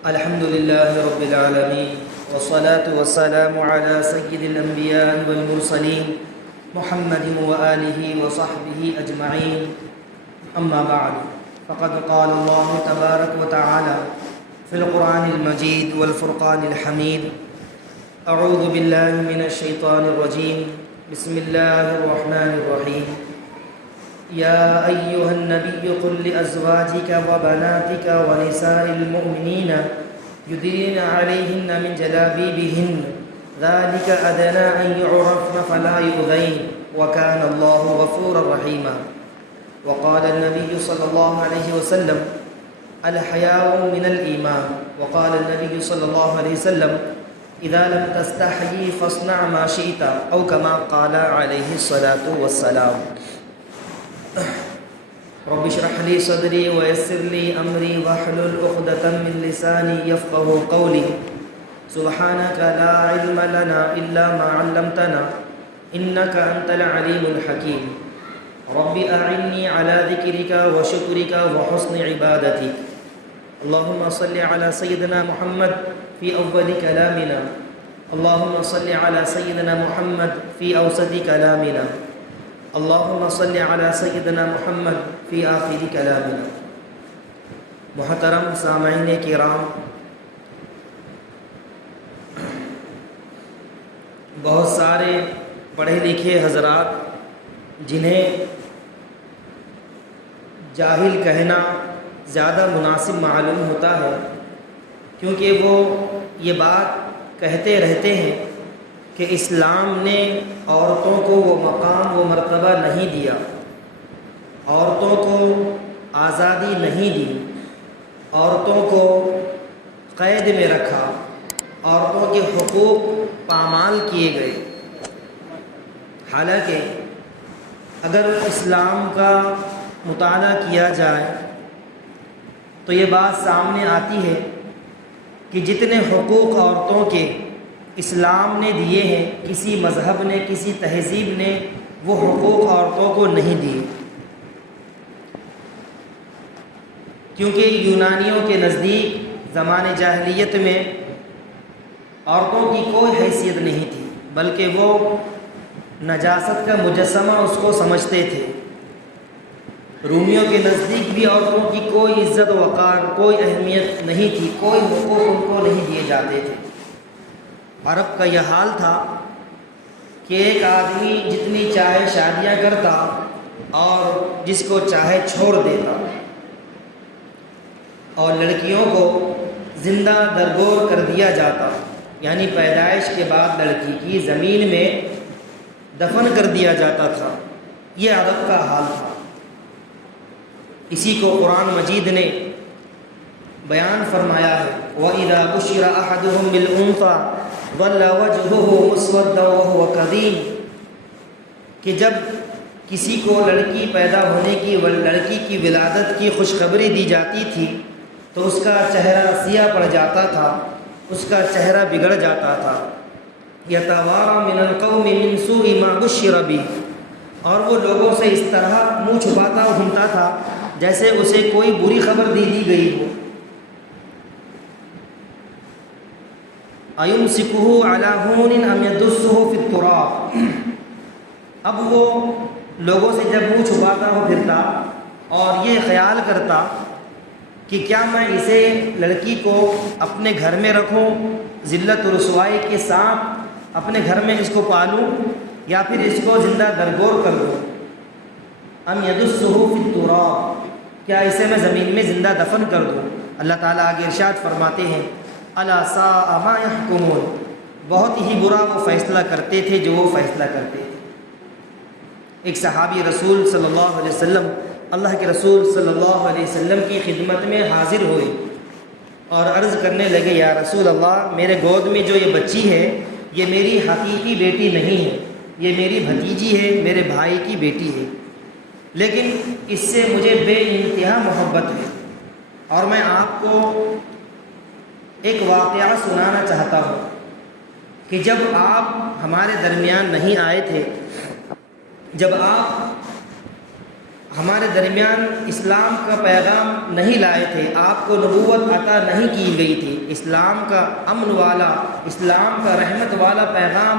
الحمد لله رب العالمين والصلاة والسلام على سيد الأنبياء والمرسلين محمد وآله وصحبه أجمعين. أما بعد، فقد قال الله تبارك وتعالى في القرآن المجيد والفرقان الحميد: أعوذ بالله من الشيطان الرجيم، بسم الله الرحمن الرحيم. يا أيها النبي قل لأزواجك وبناتك ونساء المؤمنين يدنين عليهن من جلابيبهن ذلك أدنى أن يعرفن فلا يؤذين وكان الله غفورا رحيما. وقال النبي صلى الله عليه وسلم: الحياء من الإيمان. وقال النبي صلى الله عليه وسلم: إذا لم تستحيي فاصنع ما شئت، أو كما قال عليه الصلاة والسلام. رب اشرح لي صدري ويسر لي أمري واحلل عقدة من لساني يفقهوا قولي. سبحانك لا علم لنا إلا ما علمتنا إنك أنت العليم الحكيم. رب أعني على ذكرك وشكرك وحسن عبادتك. اللهم صل على سيدنا محمد في أول كلامنا، اللهم صل على سيدنا محمد في أوسط كلامنا، اللهم صل على سیدنا محمد فی آخر کلامنا. محترم سامعین کرام، بہت سارے پڑھے لکھے حضرات جنہیں جاہل کہنا زیادہ مناسب معلوم ہوتا ہے، کیونکہ وہ یہ بات کہتے رہتے ہیں کہ اسلام نے عورتوں کو وہ مقام و مرتبہ نہیں دیا، عورتوں کو آزادی نہیں دی، عورتوں کو قید میں رکھا، عورتوں کے حقوق پامال کیے گئے. حالانکہ اگر اسلام کا مطالعہ کیا جائے تو یہ بات سامنے آتی ہے کہ جتنے حقوق عورتوں کے اسلام نے دیے ہیں، کسی مذہب نے، کسی تہذیب نے وہ حقوق عورتوں کو نہیں دیے. کیونکہ یونانیوں کے نزدیک زمانے جاہلیت میں عورتوں کی کوئی حیثیت نہیں تھی، بلکہ وہ نجاست کا مجسمہ اس کو سمجھتے تھے. رومیوں کے نزدیک بھی عورتوں کی کوئی عزت و وقار، کوئی اہمیت نہیں تھی، کوئی حقوق ان کو نہیں دیے جاتے تھے. عرب کا یہ حال تھا کہ ایک آدمی جتنی چاہے شادیاں کرتا اور جس کو چاہے چھوڑ دیتا، اور لڑکیوں کو زندہ درگور کر دیا جاتا، یعنی پیدائش کے بعد لڑکی کی زمین میں دفن کر دیا جاتا تھا. یہ عرب کا حال تھا. اسی کو قرآن مجید نے بیان فرمایا ہے: وَإِذَا بُشِّرَ أَحَدُهُم بِالْأُنثَىٰ ظَلَّ وَجْهُهُ مُسْوَدًّا وَهُوَ كَظِيمٌ، کہ جب کسی کو لڑکی پیدا ہونے کی، لڑکی کی ولادت کی خوشخبری دی جاتی تھی تو اس کا چہرہ سیاہ پڑ جاتا تھا، اس کا چہرہ بگڑ جاتا تھا. يَتَوَارَىٰ مِنَ الْقَوْمِ مِنْ سُوءِ مَا بُشِّرَ بِهِ، اور وہ لوگوں سے اس طرح منہ چھپاتا گھومتا تھا جیسے اسے کوئی بری خبر دی گئی ہو. أَيُمْسِكُهُ عَلَىٰ هُونٍ أَمْ يَدُسُّهُ فِي التُّرَابِ، اب وہ لوگوں سے جب منہ چھپاتا ہو پھرتا اور یہ خیال کرتا کہ کیا میں اسے، لڑکی کو اپنے گھر میں رکھوں، ذلت و رسوائی کے ساتھ اپنے گھر میں اس کو پالوں، یا پھر اس کو زندہ درگور کر دوں. أَمْ يَدُسُّهُ فِي التُّرَابِ، کیا اسے میں زمین میں زندہ دفن کر دوں. اللہ تعالیٰ آگے ارشاد فرماتے ہیں: أَلَا سَاءَ مَا يَحْكُمُونَ، بہت ہی برا وہ فیصلہ کرتے تھے جو وہ فیصلہ کرتے تھے. ایک صحابی رسول صلی اللہ علیہ وسلم، اللہ کے رسول صلی اللہ علیہ وسلم کی خدمت میں حاضر ہوئے اور عرض کرنے لگے: یا رسول اللہ، میرے گود میں جو یہ بچی ہے یہ میری حقیقی بیٹی نہیں ہے، یہ میری بھتیجی ہے، میرے بھائی کی بیٹی ہے، لیکن اس سے مجھے بے انتہا محبت ہے، اور میں آپ کو ایک واقعہ سنانا چاہتا ہوں کہ جب آپ ہمارے درمیان نہیں آئے تھے، جب آپ ہمارے درمیان اسلام کا پیغام نہیں لائے تھے، آپ کو نبوت عطا نہیں کی گئی تھی، اسلام کا امن والا، اسلام کا رحمت والا پیغام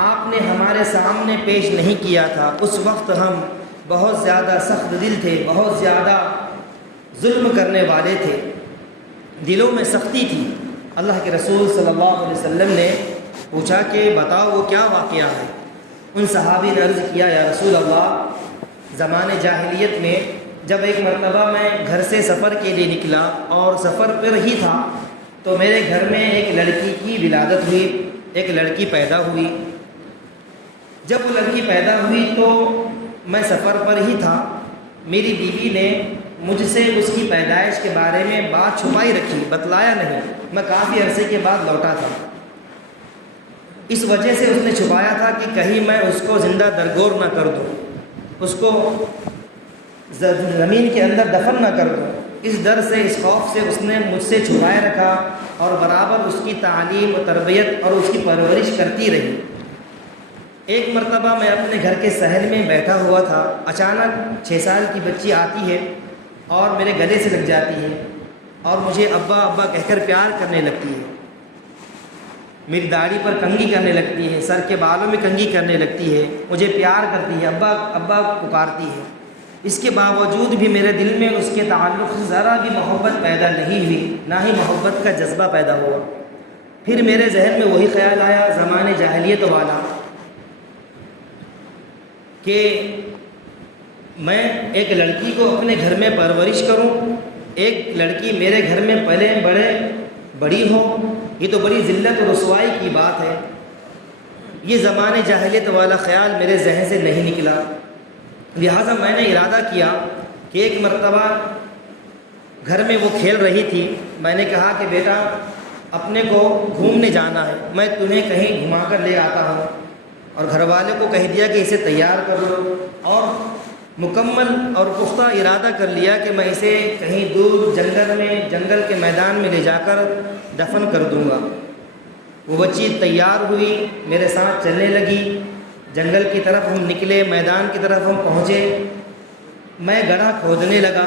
آپ نے ہمارے سامنے پیش نہیں کیا تھا۔ اس وقت ہم بہت زیادہ سخت دل تھے، بہت زیادہ ظلم کرنے والے تھے، دلوں میں سختی تھی۔ اللہ کے رسول صلی اللہ علیہ وسلم نے پوچھا کہ بتاؤ وہ کیا واقعہ ہے؟ ان صحابی نے عرض کیا یا رسول اللہ، زمانے جاہلیت میں جب ایک مرتبہ میں گھر سے سفر کے لیے نکلا اور سفر پر ہی تھا تو میرے گھر میں ایک لڑکی کی ولادت ہوئی، ایک لڑکی پیدا ہوئی۔ جب وہ لڑکی پیدا ہوئی تو میں سفر پر ہی تھا، میری بیوی نے مجھ سے اس کی پیدائش کے بارے میں بات چھپائی رکھی، بتلایا نہیں۔ میں کافی عرصے کے بعد لوٹا تھا، اس وجہ سے اس نے چھپایا تھا کہ کہیں میں اس کو زندہ درگور نہ کر دوں، اس کو زمین کے اندر دفن نہ کر دوں۔ اس ڈر سے، اس خوف سے اس نے مجھ سے چھپائے رکھا اور برابر اس کی تعلیم و تربیت اور اس کی پرورش کرتی رہی۔ ایک مرتبہ میں اپنے گھر کے صحن میں بیٹھا ہوا تھا، اچانک 6 سال کی بچی آتی ہے اور میرے گلے سے لگ جاتی ہے اور مجھے ابا ابا کہہ کر پیار کرنے لگتی ہے، میری داڑھی پر کنگھی کرنے لگتی ہے، سر کے بالوں میں کنگھی کرنے لگتی ہے، مجھے پیار کرتی ہے، ابا ابا پکارتی ہے۔ اس کے باوجود بھی میرے دل میں اس کے تعلق سے ذرا بھی محبت پیدا نہیں ہوئی، نہ ہی محبت کا جذبہ پیدا ہوا۔ پھر میرے ذہن میں وہی خیال آیا زمانے جاہلیت والا کہ میں ایک لڑکی کو اپنے گھر میں پرورش کروں، ایک لڑکی میرے گھر میں پلے بڑی ہو، یہ تو بڑی ذلت و رسوائی کی بات ہے۔ یہ زمانے جاہلیت والا خیال میرے ذہن سے نہیں نکلا، لہٰذا میں نے ارادہ کیا کہ ایک مرتبہ گھر میں وہ کھیل رہی تھی، میں نے کہا کہ بیٹا اپنے کو گھومنے جانا ہے، میں تمہیں کہیں گھما کر لے آتا ہوں، اور گھر والوں کو کہہ دیا کہ اسے تیار کر لو، اور مکمل اور پختہ ارادہ کر لیا کہ میں اسے کہیں دور جنگل کے میدان میں لے جا کر دفن کر دوں گا۔ وہ بچی تیار ہوئی، میرے ساتھ چلنے لگی، جنگل کی طرف ہم نکلے، میدان کی طرف ہم پہنچے، میں گڑھا کھودنے لگا۔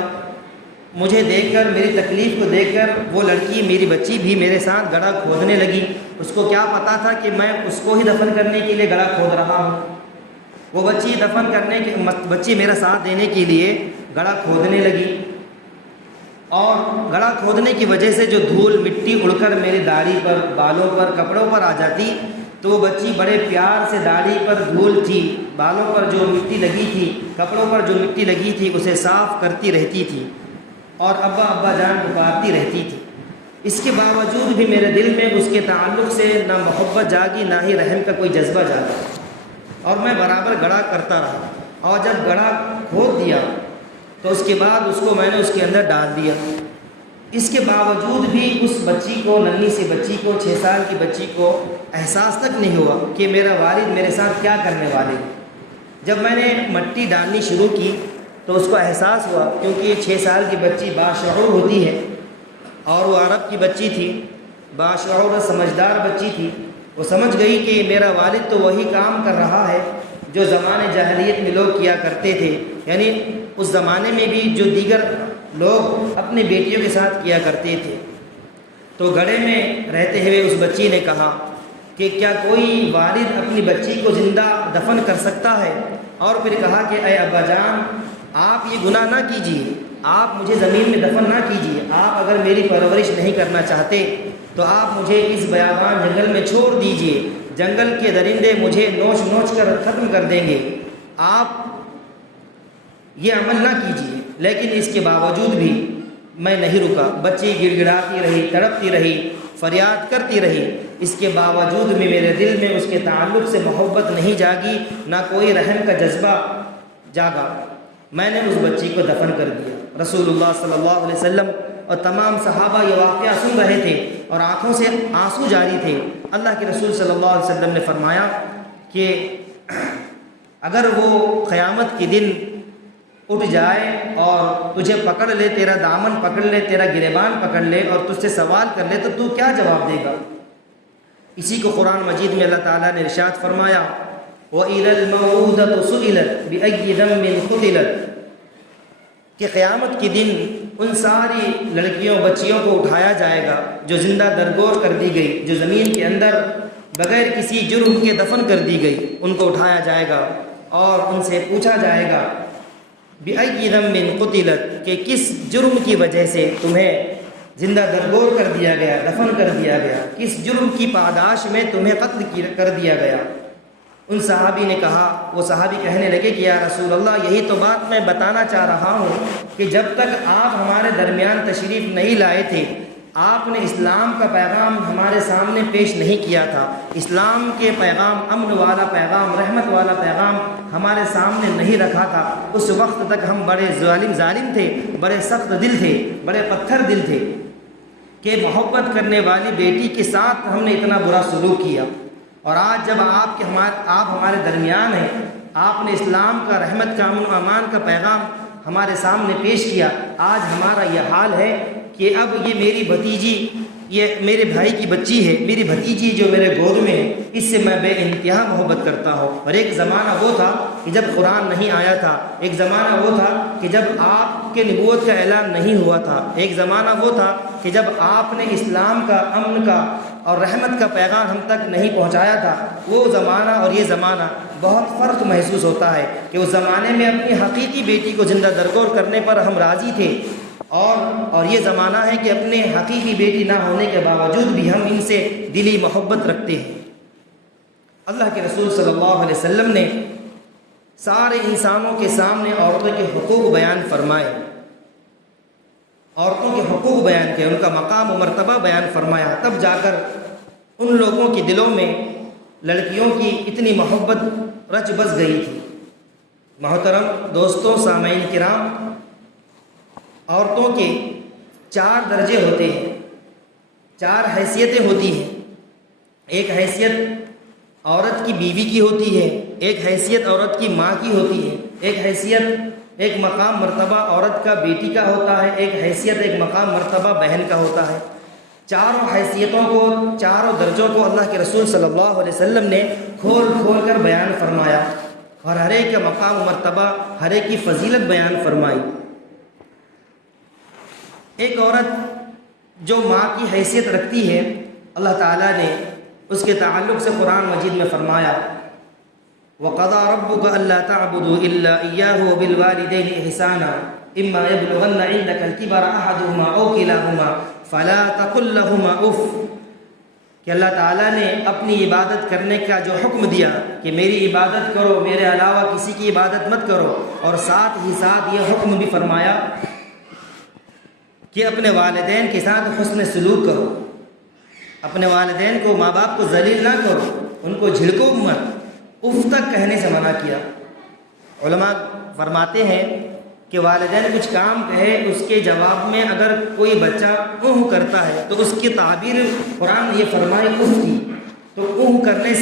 مجھے دیکھ کر، میری تکلیف کو دیکھ کر وہ لڑکی، میری بچی بھی میرے ساتھ گڑھا کھودنے لگی۔ اس کو کیا پتہ تھا کہ میں اس کو ہی دفن کرنے کے لیے گڑھا کھود رہا ہوں۔ وہ بچی میرا ساتھ دینے کے لیے گڑھا کھودنے لگی، اور گڑھا کھودنے کی وجہ سے جو دھول مٹی اڑ کر میری داڑھی پر، بالوں پر، کپڑوں پر آ جاتی، تو وہ بچی بڑے پیار سے داڑھی پر دھول تھی، بالوں پر جو مٹی لگی تھی، کپڑوں پر جو مٹی لگی تھی، اسے صاف کرتی رہتی تھی اور ابا ابا جان پکارتی رہتی تھی۔ اس کے باوجود بھی میرے دل میں اس کے تعلق سے نہ محبت جاگی، نہ ہی رحم کا کوئی جذبہ جاگا، اور میں برابر گڑھا کرتا رہا۔ اور جب گڑھا کھود دیا تو اس کے بعد اس کو میں نے اس کے اندر ڈال دیا۔ اس کے باوجود بھی اس بچی کو، ننھی سی بچی کو، 6 سال کی بچی کو احساس تک نہیں ہوا کہ میرا والد میرے ساتھ کیا کرنے والے۔ جب میں نے مٹی ڈالنی شروع کی تو اس کو احساس ہوا، کیونکہ 6 سال کی بچی باشعور ہوتی ہے، اور وہ عرب کی بچی تھی، باشعور اور سمجھدار بچی تھی۔ وہ سمجھ گئی کہ میرا والد تو وہی کام کر رہا ہے جو زمانے جاہلیت میں لوگ کیا کرتے تھے، یعنی اس زمانے میں بھی جو دیگر لوگ اپنی بیٹیوں کے ساتھ کیا کرتے تھے۔ تو گڑھے میں رہتے ہوئے اس بچی نے کہا کہ کیا کوئی والد اپنی بچی کو زندہ دفن کر سکتا ہے؟ اور پھر کہا کہ اے ابا جان، آپ یہ گناہ نہ کیجیے، آپ مجھے زمین میں دفن نہ کیجیے، آپ اگر میری پرورش نہیں کرنا چاہتے تو آپ مجھے اس بیابان جنگل میں چھوڑ دیجیے، جنگل کے درندے مجھے نوچ نوچ کر ختم کر دیں گے، آپ یہ عمل نہ کیجیے۔ لیکن اس کے باوجود بھی میں نہیں رکا، بچی گڑ گڑاتی رہی، تڑپتی رہی، فریاد کرتی رہی۔ اس کے باوجود بھی میرے دل میں اس کے تعلق سے محبت نہیں جاگی، نہ کوئی رحم کا جذبہ جاگا۔ میں نے اس بچی کو دفن کر دیا۔ رسول اللہ صلی اللہ علیہ وسلم اور تمام صحابہ یہ واقعہ سن رہے تھے اور آنکھوں سے آنسو جاری تھے۔ اللہ کے رسول صلی اللہ علیہ وسلم نے فرمایا کہ اگر وہ قیامت کے دن اٹھ جائے اور تجھے پکڑ لے، تیرا دامن پکڑ لے، تیرا گریبان پکڑ لے اور تجھ سے سوال کر لے، تو کیا جواب دے گا؟ اسی کو قرآن مجید میں اللہ تعالیٰ نے ارشاد فرمایا، وَإِذَا الْمَوْءُودَةُ سُئِلَتْ بِأَيِّ ذَنبٍ قُتِلَتْ، کہ قیامت کے دن ان ساری لڑکیوں بچیوں کو اٹھایا جائے گا جو زندہ درگور کر دی گئی، جو زمین کے اندر بغیر کسی جرم کے دفن کر دی گئی، ان کو اٹھایا جائے گا اور ان سے پوچھا جائے گا بِأَيِّ ذَنبٍ قُتِلَتْ، کہ کس جرم کی وجہ سے تمہیں زندہ درگور کر دیا گیا، دفن کر دیا گیا، کس جرم کی پاداش میں تمہیں قتل کر دیا گیا۔ ان صحابی نے کہا، وہ صحابی کہنے لگے کہ یا رسول اللہ، یہی تو بات میں بتانا چاہ رہا ہوں کہ جب تک آپ ہمارے درمیان تشریف نہیں لائے تھے، آپ نے اسلام کا پیغام ہمارے سامنے پیش نہیں کیا تھا، اسلام کے پیغام، امن والا پیغام، رحمت والا پیغام ہمارے سامنے نہیں رکھا تھا، اس وقت تک ہم بڑے ظالم تھے، بڑے سخت دل تھے، بڑے پتھر دل تھے کہ محبت کرنے والی بیٹی کے ساتھ ہم نے اتنا برا سلوک کیا۔ اور آج جب آپ ہمارے درمیان ہیں، آپ نے اسلام کا، رحمت کا، امن و امان کا پیغام ہمارے سامنے پیش کیا، آج ہمارا یہ حال ہے کہ اب یہ میری بھتیجی، یہ میرے بھائی کی بچی ہے، میری بھتیجی جو میرے گود میں ہے، اس سے میں بے انتہا محبت کرتا ہوں۔ اور ایک زمانہ وہ تھا کہ جب قرآن نہیں آیا تھا، ایک زمانہ وہ تھا کہ جب آپ کے نبوت کا اعلان نہیں ہوا تھا، ایک زمانہ وہ تھا کہ جب آپ نے اسلام کا، امن کا اور رحمت کا پیغام ہم تک نہیں پہنچایا تھا۔ وہ زمانہ اور یہ زمانہ بہت فرق محسوس ہوتا ہے کہ اس زمانے میں اپنی حقیقی بیٹی کو زندہ درگور کرنے پر ہم راضی تھے، اور یہ زمانہ ہے کہ اپنے حقیقی بیٹی نہ ہونے کے باوجود بھی ہم ان سے دلی محبت رکھتے ہیں۔ اللہ کے رسول صلی اللہ علیہ وسلم نے سارے انسانوں کے سامنے عورتوں کے حقوق بیان فرمائے، عورتوں کے حقوق بیان کیے، ان کا مقام و مرتبہ بیان فرمایا، تب جا کر ان لوگوں کے دلوں میں لڑکیوں کی اتنی محبت رچ بس گئی تھی۔ محترم دوستوں، سامعین کرام، عورتوں کے 4 درجے ہوتے ہیں، 4 حیثیتیں ہوتی ہیں۔ ایک حیثیت عورت کی بیوی کی ہوتی ہے، ایک حیثیت عورت کی ماں کی ہوتی ہے، ایک حیثیت، ایک مقام مرتبہ عورت کا بیٹی کا ہوتا ہے، ایک حیثیت، ایک مقام مرتبہ بہن کا ہوتا ہے۔ چاروں حیثیتوں کو، چاروں درجوں کو اللہ کے رسول صلی اللہ علیہ وسلم نے کھول کھول کر بیان فرمایا، اور ہر ایک کا مقام و مرتبہ، ہر ایک کی فضیلت بیان فرمائی۔ ایک عورت جو ماں کی حیثیت رکھتی ہے، اللہ تعالیٰ نے اس کے تعلق سے قرآن مجید میں فرمایا وَقَضَىٰ رَبُّكَ أَلَّا تَعْبُدُوا إِلَّا إِيَّاهُ وَبِالْوَالِدَيْنِ إِحْسَانًا إِمَّا يَبْلُغَنَّ عِندَكَ الْكِبَرَ أَحَدُهُمَا أَوْ كِلَاهُمَا فَلَا تَقُل لَّهُمَا أُفٍّ، کہ اللہ تعالیٰ نے اپنی عبادت کرنے کا جو حکم دیا کہ میری عبادت کرو، میرے علاوہ کسی کی عبادت مت کرو، اور ساتھ ہی ساتھ یہ حکم بھی فرمایا کہ اپنے والدین کے ساتھ حسن سلوک کرو، اپنے والدین کو، ماں باپ کو ذلیل نہ کرو، ان کو جھڑکو مت، اف تک کہنے سے منع کیا۔ علماء فرماتے ہیں کہ والدین کچھ کام کہے، اس کے جواب میں اگر کوئی بچہ اوہ کرتا ہے تو اس کی تعبیر قرآن نے یہ فرمائی اف کی، تو اوہ کرنے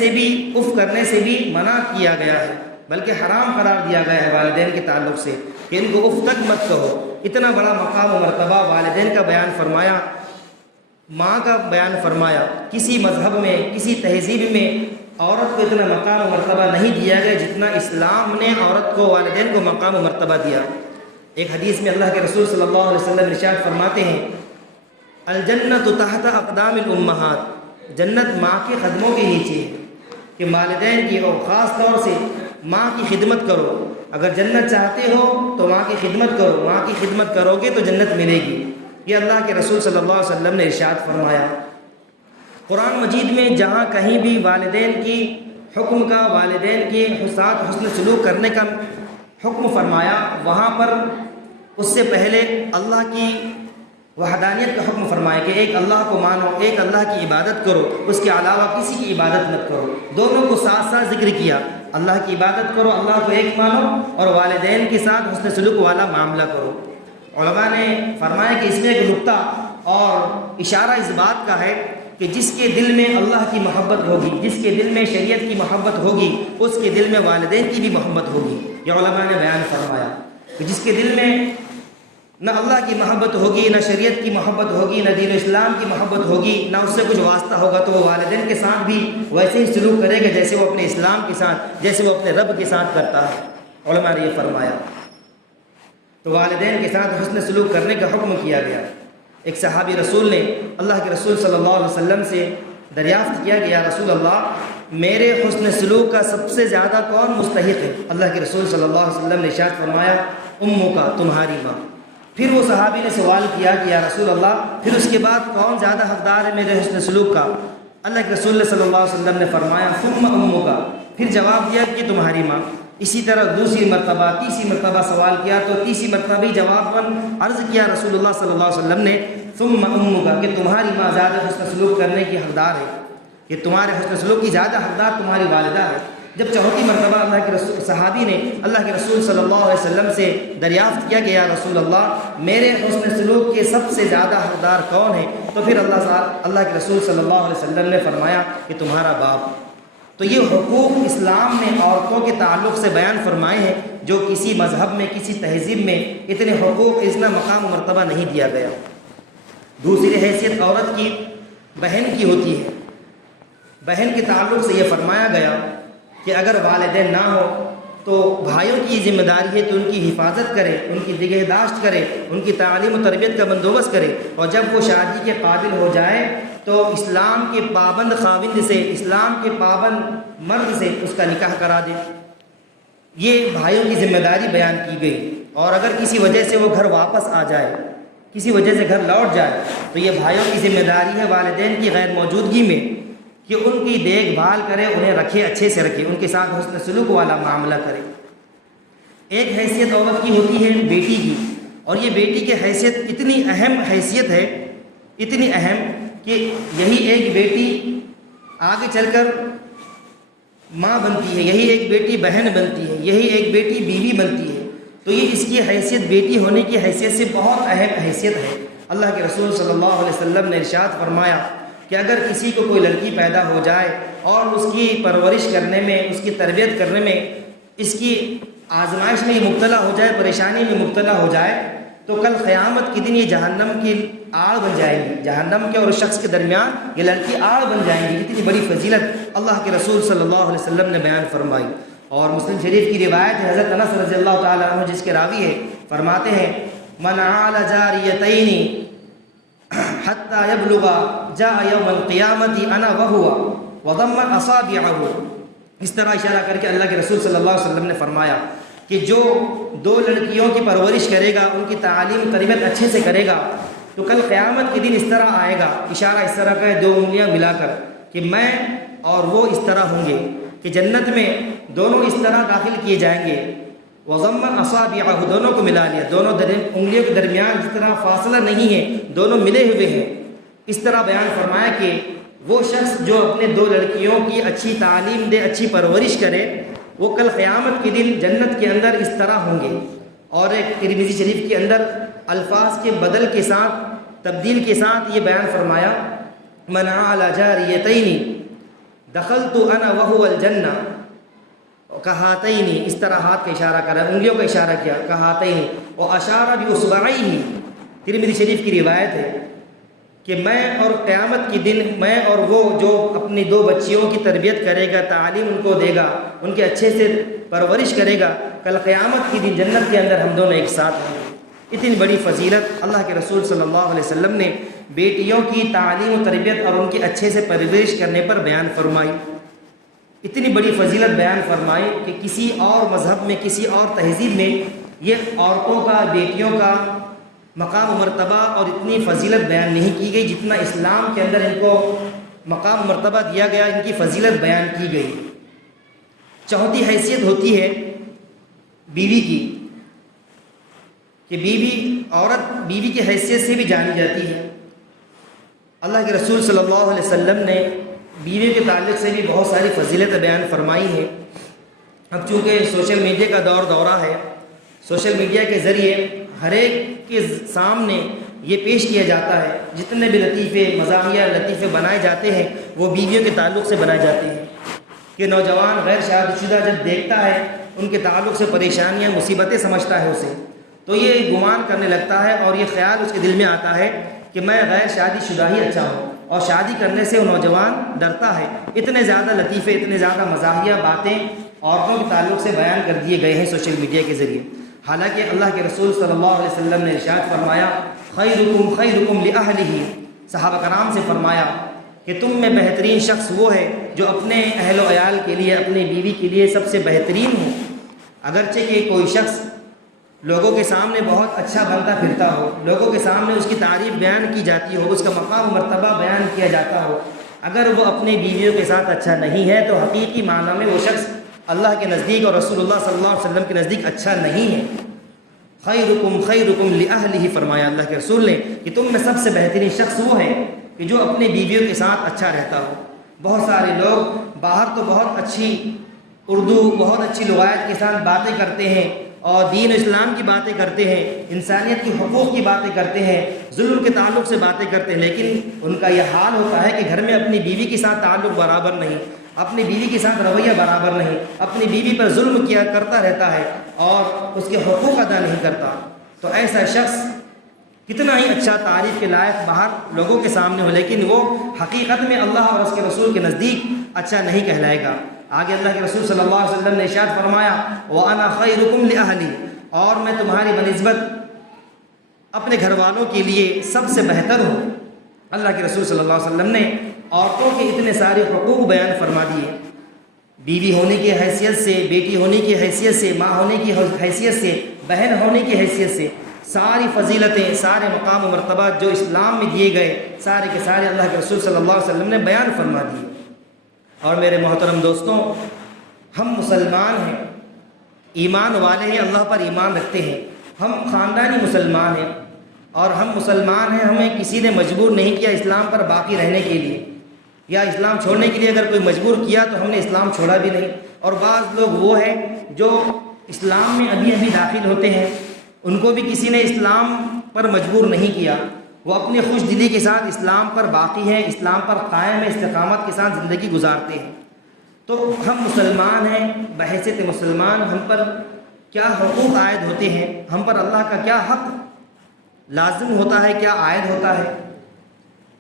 سے بھی منع کیا گیا ہے، بلکہ حرام قرار دیا گیا ہے والدین کے تعلق سے کہ ان کو اف تک مت کہو۔ اتنا بڑا مقام و مرتبہ والدین کا بیان فرمایا، ماں کا بیان فرمایا۔ کسی مذہب میں، کسی تہذیب میں عورت کو اتنا مقام و مرتبہ نہیں دیا گیا جتنا اسلام نے عورت کو، والدین کو مقام و مرتبہ دیا۔ ایک حدیث میں اللہ کے رسول صلی اللہ علیہ وسلم ارشاد فرماتے ہیں الجنت تحت اقدام الامہات، جنت ماں کے قدموں کے نیچے ہے، کہ والدین کی اور خاص طور سے ماں کی خدمت کرو۔ اگر جنت چاہتے ہو تو ماں کی خدمت کرو، ماں کی خدمت کرو گے تو جنت ملے گی، یہ اللہ کے رسول صلی اللہ علیہ وسلم نے ارشاد فرمایا۔ قرآن مجید میں جہاں کہیں بھی والدین کی حکم کا، والدین کے ساتھ حسن سلوک کرنے کا حکم فرمایا، وہاں پر اس سے پہلے اللہ کی وحدانیت کا حکم فرمایا کہ ایک اللہ کو مانو، ایک اللہ کی عبادت کرو، اس کے علاوہ کسی کی عبادت مت کرو۔ دونوں کو ساتھ ساتھ ذکر کیا، اللہ کی عبادت کرو، اللہ کو ایک مانو، اور والدین کے ساتھ حسن سلوک والا معاملہ کرو۔ علماء نے فرمایا کہ اس میں ایک نقطہ اور اشارہ اس بات کا ہے کہ جس کے دل میں اللہ کی محبت ہوگی، جس کے دل میں شریعت کی محبت ہوگی، اس کے دل میں والدین کی بھی محبت ہوگی۔ یہ علماء نے بیان فرمایا کہ جس کے دل میں نہ اللہ کی محبت ہوگی، نہ شریعت کی محبت ہوگی، نہ دین اسلام کی محبت ہوگی، نہ اس سے کچھ واسطہ ہوگا، تو وہ والدین کے ساتھ بھی ویسے ہی سلوک کرے گا جیسے وہ اپنے اسلام کے ساتھ، جیسے وہ اپنے رب کے ساتھ کرتا ہے۔ علماء نے یہ فرمایا۔ تو والدین کے ساتھ حسن سلوک کرنے کا حکم کیا گیا۔ ایک صحابی رسول نے اللہ کے رسول صلی اللہ علیہ وسلم سے دریافت کیا کہ یا رسول اللہ، میرے حسن سلوک کا سب سے زیادہ کون مستحق ہے؟ اللہ کے رسول صلی اللہ علیہ وسلم نے ارشاد فرمایا امو کا، تمہاری ماں۔ پھر وہ صحابی نے سوال کیا کہ یا رسول اللہ، پھر اس کے بعد کون زیادہ حقدار ہے میرے حسن سلوک کا؟ اللہ کے رسول صلی اللہ علیہ وسلم نے فرمایا ثم امو کا، پھر جواب دیا کہ تمہاری ماں۔ اسی طرح دوسری مرتبہ، تیسری مرتبہ سوال کیا تو تیسری مرتبہ بھی جواب عرض کیا رسول اللہ صلی اللہ علیہ وسلم نے ثم امو کا، کہ تمہاری ماں زیادہ حسن سلوک کرنے کی حقدار ہے، کہ تمہارے حسن سلوک کی زیادہ حقدار تمہاری والدہ ہے۔ جب چوتھی مرتبہ اللہ کے رسول صحابی نے اللہ کے رسول صلی اللہ علیہ وسلم سے دریافت کیا کہ یا رسول اللہ، میرے حسن سلوک کے سب سے زیادہ حقدار کون ہے؟ تو پھر اللہ کے رسول صلی اللہ علیہ وسلم نے فرمایا کہ تمہارا باپ۔ تو یہ حقوق اسلام نے عورتوں کے تعلق سے بیان فرمائے ہیں جو کسی مذہب میں، کسی تہذیب میں اتنے حقوق، اتنا مقام و مرتبہ نہیں دیا گیا۔ دوسری حیثیت عورت کی بہن کی ہوتی ہے۔ بہن کے تعلق سے یہ فرمایا گیا کہ اگر والدین نہ ہو تو بھائیوں کی ذمہ داری ہے کہ ان کی حفاظت کرے، ان کی نگہداشت کرے، ان کی تعلیم و تربیت کا بندوبست کرے، اور جب وہ شادی کے قابل ہو جائے تو اسلام کے پابند خاوند سے، اسلام کے پابند مرد سے اس کا نکاح کرا دے۔ یہ بھائیوں کی ذمہ داری بیان کی گئی، اور اگر کسی وجہ سے وہ گھر واپس آ جائے، کسی وجہ سے گھر لوٹ جائے، تو یہ بھائیوں کی ذمہ داری ہے والدین کی غیر موجودگی میں کہ ان کی دیکھ بھال کرے، انہیں رکھے، اچھے سے رکھے، ان کے ساتھ حسن سلوک والا معاملہ کرے۔ ایک حیثیت عورت کی ہوتی ہے بیٹی کی، اور یہ بیٹی کی حیثیت اتنی اہم حیثیت ہے، اتنی اہم کہ یہی ایک بیٹی آگے چل کر ماں بنتی ہے، یہی ایک بیٹی بہن بنتی ہے، یہی ایک بیٹی بیوی بنتی ہے۔ تو یہ اس کی حیثیت بیٹی ہونے کی حیثیت سے بہت اہم حیثیت ہے۔ اللہ کے رسول صلی اللہ علیہ وسلم نے ارشاد فرمایا کہ اگر کسی کو کوئی لڑکی پیدا ہو جائے اور اس کی پرورش کرنے میں، اس کی تربیت کرنے میں، اس کی آزمائش میں یہ مبتلا ہو جائے، پریشانی میں مبتلا ہو جائے، تو کل قیامت کے دن یہ جہنم کی آڑ بن جائے گی، جہنم کے اور اس شخص کے درمیان یہ لڑکی آڑ بن جائیں گی۔ اتنی بڑی فضیلت اللہ کے رسول صلی اللہ علیہ وسلم نے بیان فرمائی۔ اور مسلم شریف کی روایت ہے، حضرت انس رضی اللہ تعالیٰ عنہ جس کے راوی ہے، فرماتے ہیں من عال جاریتین حتی یبلغ جاء یوم القیامت انا وہو وضم اصابعہ۔ اس طرح اشارہ کر کے اللہ کے رسول صلی اللہ علیہ وسلم نے فرمایا کہ جو دو لڑکیوں کی پرورش کرے گا، ان کی تعلیم تربیت اچھے سے کرے گا، تو کل قیامت کے دن اس طرح آئے گا، اشارہ اس طرح کا ہے، دو انگلیاں ملا کر، کہ میں اور وہ اس طرح ہوں گے کہ جنت میں دونوں اس طرح داخل کیے جائیں گے۔ وضم اصابعہ، دونوں کو ملا لیا، دونوں انگلیوں کے درمیان جس طرح فاصلہ نہیں ہے، دونوں ملے ہوئے ہیں۔ اس طرح بیان فرمایا کہ وہ شخص جو اپنے دو لڑکیوں کی اچھی تعلیم دے، اچھی پرورش کرے، وہ کل قیامت کے دن جنت کے اندر اس طرح ہوں گے۔ اور ایک ترمذی شریف کے اندر الفاظ کے بدل کے ساتھ، تبدیل کے ساتھ یہ بیان فرمایا من عال جاریتین دخلت انا وہو الجنہ کہاتین، اس طرح ہاتھ کا اشارہ کرا، انگلیوں کا اشارہ کیا، کہاتین، اور اشارہ باصبعیہ۔ ترمذی شریف کی روایت ہے کہ میں اور قیامت کے دن، میں اور وہ جو اپنی دو بچیوں کی تربیت کرے گا، تعلیم ان کو دے گا، ان کے اچھے سے پرورش کرے گا، کل قیامت کے دن جنت کے اندر ہم دونوں ایک ساتھ ہیں۔ اتنی بڑی فضیلت اللہ کے رسول صلی اللہ علیہ وسلم نے بیٹیوں کی تعلیم و تربیت اور ان کی اچھے سے پرورش کرنے پر بیان فرمائی۔ اتنی بڑی فضیلت بیان فرمائی کہ کسی اور مذہب میں، کسی اور تہذیب میں یہ عورتوں کا، بیٹیوں کا مقام و مرتبہ اور اتنی فضیلت بیان نہیں کی گئی جتنا اسلام کے اندر ان کو مقام و مرتبہ دیا گیا، ان کی فضیلت بیان کی گئی۔ چوتھی حیثیت ہوتی ہے بیوی کی، کہ عورت بیوی کی حیثیت سے بھی جانی جاتی ہے۔ اللہ کے رسول صلی اللہ علیہ وسلم نے بیوی کے تعلق سے بھی بہت ساری فضیلت بیان فرمائی ہیں۔ اب چونکہ سوشل میڈیا کا دورہ ہے، سوشل میڈیا کے ذریعے ہر ایک کے سامنے یہ پیش کیا جاتا ہے، جتنے بھی لطیفے، مزاحیہ لطیفے بنائے جاتے ہیں وہ بیویوں کے تعلق سے بنائے جاتے ہیں، کہ نوجوان غیر شادی شدہ جب دیکھتا ہے ان کے تعلق سے پریشانیاں، مصیبتیں سمجھتا ہے اسے، تو یہ گمان کرنے لگتا ہے اور یہ خیال اس کے دل میں آتا ہے کہ میں غیر شادی شدہ ہی اچھا ہوں، اور شادی کرنے سے وہ نوجوان ڈرتا ہے۔ اتنے زیادہ لطیفے، اتنے زیادہ مزاحیہ باتیں عورتوں کے تعلق سے بیان کر دیے گئے ہیں سوشل میڈیا کے ذریعے۔ حالانکہ اللہ کے رسول صلی اللہ علیہ وسلم نے ارشاد فرمایا خیرکم خیرکم لأہلہ، صحابہ کرام سے فرمایا کہ تم میں بہترین شخص وہ ہے جو اپنے اہل و عیال کے لیے، اپنے بیوی کے لیے سب سے بہترین ہو۔ اگرچہ کہ کوئی شخص لوگوں کے سامنے بہت اچھا بنتا پھرتا ہو، لوگوں کے سامنے اس کی تعریف بیان کی جاتی ہو، اس کا مقام و مرتبہ بیان کیا جاتا ہو، اگر وہ اپنی بیویوں کے ساتھ اچھا نہیں ہے تو حقیقی معنی میں وہ شخص اللہ کے نزدیک اور رسول اللہ صلی اللہ علیہ وسلم کے نزدیک اچھا نہیں ہے۔ خیرکم خیرکم لأہلہ فرمایا اللہ کے رسول نے کہ تم میں سب سے بہترین شخص وہ ہے کہ جو اپنے بیویوں کے ساتھ اچھا رہتا ہو۔ بہت سارے لوگ باہر تو بہت اچھی اردو، بہت اچھی لغات کے ساتھ باتیں کرتے ہیں اور دین و اسلام کی باتیں کرتے ہیں، انسانیت کی حقوق کی باتیں کرتے ہیں، ظلم کے تعلق سے باتیں کرتے ہیں، لیکن ان کا یہ حال ہوتا ہے کہ گھر میں اپنی بیوی کے ساتھ تعلق برابر نہیں، اپنی بیوی کے ساتھ رویہ برابر نہیں، اپنی بیوی پر ظلم کیا کرتا رہتا ہے اور اس کے حقوق ادا نہیں کرتا۔ تو ایسا شخص کتنا ہی اچھا تعریف کے لائق باہر لوگوں کے سامنے ہو، لیکن وہ حقیقت میں اللہ اور اس کے رسول کے نزدیک اچھا نہیں کہلائے گا۔ آگے اللہ کے رسول صلی اللہ علیہ وسلم نے ارشاد فرمایا وَأَنَا خَيْرُكُمْ لِأَهْلِي، اور میں تمہاری بنسبت اپنے گھر والوں کے لیے سب سے بہتر ہوں۔ اللہ کے رسول صلی اللہ علیہ وسلم نے عورتوں کے اتنے سارے حقوق بیان فرما دیے، بیوی ہونے کی حیثیت سے، بیٹی ہونے کی حیثیت سے، ماں ہونے کی حیثیت سے، بہن ہونے کی حیثیت سے، ساری فضیلتیں، سارے مقام و مرتبات جو اسلام میں دیے گئے سارے کے سارے اللہ کے رسول صلی اللہ علیہ وسلم نے بیان فرما دیے۔ اور میرے محترم دوستوں، ہم مسلمان ہیں، ایمان والے ہیں، اللہ پر ایمان رکھتے ہیں، ہم خاندانی مسلمان ہیں اور ہم مسلمان ہیں، ہمیں کسی نے مجبور نہیں کیا اسلام پر باقی رہنے کے لیے، یا اسلام چھوڑنے کے لیے اگر کوئی مجبور کیا تو ہم نے اسلام چھوڑا بھی نہیں۔ اور بعض لوگ وہ ہیں جو اسلام میں ابھی ابھی داخل ہوتے ہیں، ان کو بھی کسی نے اسلام پر مجبور نہیں کیا، وہ اپنی خوش دلی کے ساتھ اسلام پر باقی ہیں، اسلام پر قائم ہے، استقامت کے ساتھ زندگی گزارتے ہیں۔ تو ہم مسلمان ہیں، بحیثیت مسلمان ہم پر کیا حقوق عائد ہوتے ہیں، ہم پر اللہ کا کیا حق لازم ہوتا ہے، کیا عائد ہوتا ہے،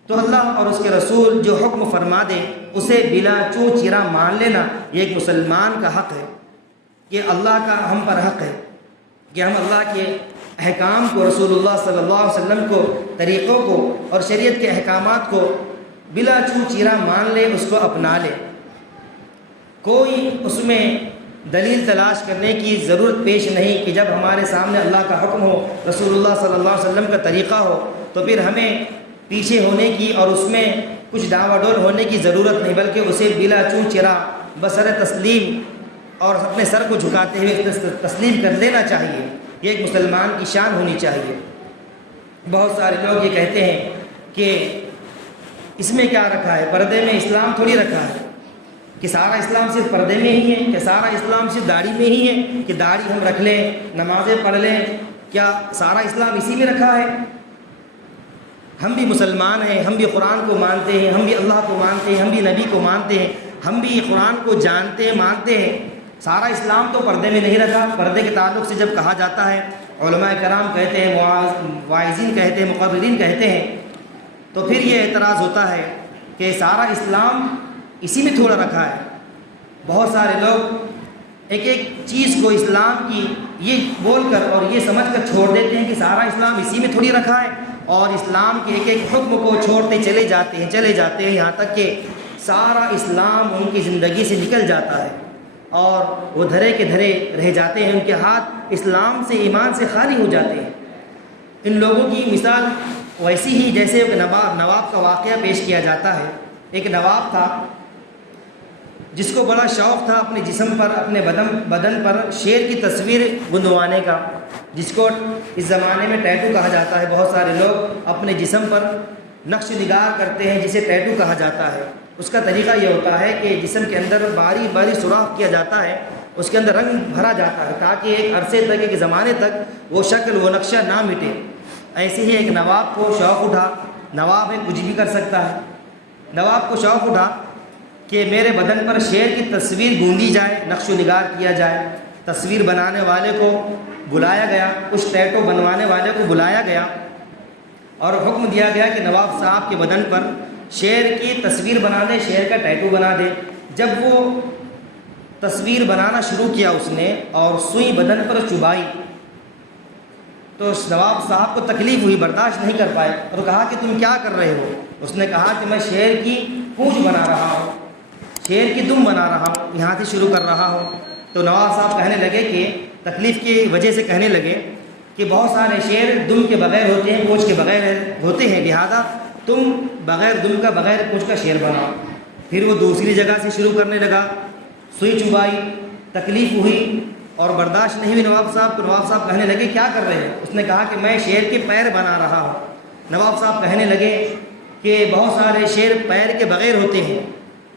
تو اللہ اور اس کے رسول جو حکم فرما دے اسے بلا چوں چرا مان لینا یہ ایک مسلمان کا حق ہے، یہ اللہ کا ہم پر حق ہے کہ ہم اللہ کے احکام کو، رسول اللہ صلی اللہ علیہ وسلم کو، طریقوں کو اور شریعت کے احکامات کو بلا چوں چرا مان لیں، اس کو اپنا لیں۔ کوئی اس میں دلیل تلاش کرنے کی ضرورت پیش نہیں کہ جب ہمارے سامنے اللہ کا حکم ہو، رسول اللہ صلی اللہ علیہ وسلم کا طریقہ ہو تو پھر ہمیں پیچھے ہونے کی اور اس میں کچھ ڈاوا ڈول ہونے کی ضرورت نہیں، بلکہ اسے بلا چوں چرا بسر تسلیم اور اپنے سر کو جھکاتے ہوئے تسلیم کر لینا چاہیے۔ یہ ایک مسلمان کی شان ہونی چاہیے۔ بہت سارے لوگ یہ کہتے ہیں کہ اس میں کیا رکھا ہے، پردے میں اسلام تھوڑی رکھا ہے، کہ سارا اسلام صرف پردے میں ہی ہے، کہ سارا اسلام صرف داڑھی میں ہی ہے، کہ داڑھی ہم رکھ لیں، نمازیں پڑھ لیں، کیا سارا اسلام اسی میں رکھا ہے؟ ہم بھی مسلمان ہیں، ہم بھی قرآن کو مانتے ہیں، ہم بھی اللہ کو مانتے ہیں، ہم بھی نبی کو مانتے ہیں، ہم بھی قرآن کو جانتے ہیں، مانتے ہیں۔ سارا اسلام تو پردے میں نہیں رکھا۔ پردے کے تعلق سے جب کہا جاتا ہے، علماء کرام کہتے ہیں، واعظین کہتے ہیں، مقررین کہتے ہیں، تو پھر یہ اعتراض ہوتا ہے کہ سارا اسلام اسی میں تھوڑا رکھا ہے۔ بہت سارے لوگ ایک ایک چیز کو اسلام کی یہ بول کر اور یہ سمجھ کر چھوڑ دیتے ہیں کہ سارا اسلام اسی میں تھوڑی رکھا ہے، اور اسلام کے ایک ایک حکم کو چھوڑتے چلے جاتے ہیں یہاں تک کہ سارا اسلام ان کی زندگی سے نکل جاتا ہے اور وہ دھرے کے دھرے رہ جاتے ہیں، ان کے ہاتھ اسلام سے، ایمان سے خالی ہو جاتے ہیں۔ ان لوگوں کی مثال ویسی ہی جیسے ایک نواب کا واقعہ پیش کیا جاتا ہے۔ ایک نواب تھا جس کو بڑا شوق تھا اپنے جسم پر، اپنے بدن پر شیر کی تصویر گندوانے کا، جس کو اس زمانے میں ٹیٹو کہا جاتا ہے۔ بہت سارے لوگ اپنے جسم پر نقش نگار کرتے ہیں جسے ٹیٹو کہا جاتا ہے۔ اس کا طریقہ یہ ہوتا ہے کہ جسم کے اندر باری باری سوراخ کیا جاتا ہے، اس کے اندر رنگ بھرا جاتا ہے تاکہ ایک عرصے تک، ایک زمانے تک وہ شکل، وہ نقشہ نہ مٹے۔ ایسے ہی ایک نواب کو شوق اٹھا، نواب ہے کچھ بھی کر سکتا ہے، نواب کو شوق اٹھا کہ میرے بدن پر شیر کی تصویر گوندی جائے، نقش و نگار کیا جائے۔ تصویر بنانے والے کو بلایا گیا، اس ٹیٹو بنوانے والے کو بلایا گیا اور حکم دیا گیا کہ نواب صاحب کے بدن پر شیر کی تصویر بنا دے، شیر کا ٹیٹو بنا دے۔ جب وہ تصویر بنانا شروع کیا اس نے اور سوئی بدن پر چبائی تو نواب صاحب کو تکلیف ہوئی، برداشت نہیں کر پائے اور کہا کہ تم کیا کر رہے ہو؟ اس نے کہا کہ میں شیر کی پونچھ بنا رہا ہوں، شیر کی دم بنا رہا ہوں، یہاں سے شروع کر رہا ہوں۔ تو نواب صاحب کہنے لگے کہ تکلیف کی وجہ سے کہنے لگے کہ بہت سارے شیر دم کے بغیر ہوتے ہیں، پونچھ کے بغیر ہوتے ہیں، لہذا تم بغیر دم کا بغیر پونچھ کا شیر بناؤ۔ پھر وہ دوسری جگہ سے شروع کرنے لگا، سوئی چبائی، تکلیف ہوئی اور برداشت نہیں ہوئی نواب صاحب کو۔ نواب صاحب کہنے لگے کیا کر رہے ہیں؟ اس نے کہا کہ میں شیر کے پیر بنا رہا ہوں۔ نواب صاحب کہنے لگے کہ بہت سارے شیر پیر کے بغیر ہوتے ہیں،